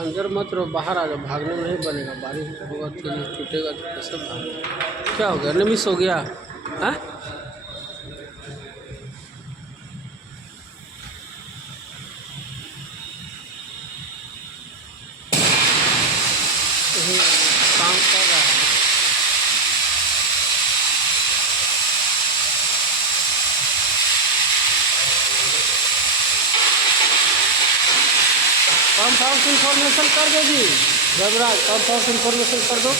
अंदर मत रहो, बाहर आ जाओ, भागने में नहीं बनेगा, बारिश होगा तेज टूटेगा तो कैसे भाग। क्या हो गया, ने मिस हो गया? हाँ काम कर रहा है। पंप हाउस इन्फॉर्मेशन कर दो जी, जबराज पंप हाउस इन्फॉर्मेशन कर दो।